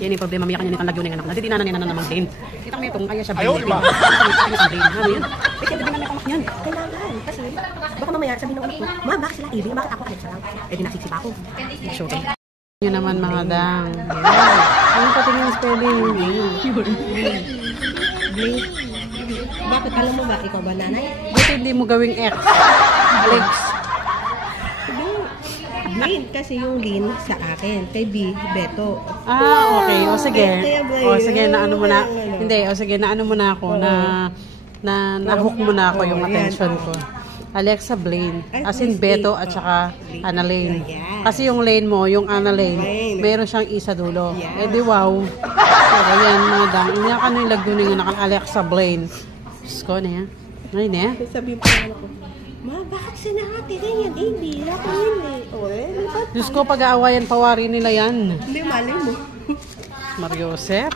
Yan yung problema, may kanya nitang lagyo ng anak na. Hindi na namang din. Kita mo itong kaya siya brain. Ayaw, diba? Ano yan? Eh, kaya din namin ang yan. Kailangan. Kasi, baka mamaya sabihin ng anak ko, ma, bakit sila ibig? Bakit ako Alexa lang? Eh, di nasiksipa ako. Sure. Yun naman mga dang. Ano patingin yung spelling? Blink. Bakit? Alam mo ba, ikaw ba nanay? Bakit hindi mo gawing X? Alex. Blaine, kasi yung Lin sa akin. Kay B, Beto. Ah, okay. O sige. O sige, naano mo na. Ano? Hindi, o sige, naano mo na ako. Na-hook mo na ako yung attention ko. Alexa Blaine. As in Beto at saka Ana Lane. Kasi yung lane mo, yung Ana Lane, meron siyang isa dulo. Eh di wow. So, yan mga dang. Iniyak ano yung lagdunin nga na Alexa Blaine. Diyos ko na yan. Ngayon eh. Sabi pa naman ako, ma, bakit sinahati ganyan? Eh, hindi. Lahat yun eh. O eh, lipat. Diyos ko, pag-aawayan pawari nila yan. Hindi, mali mo. Mario Joseph.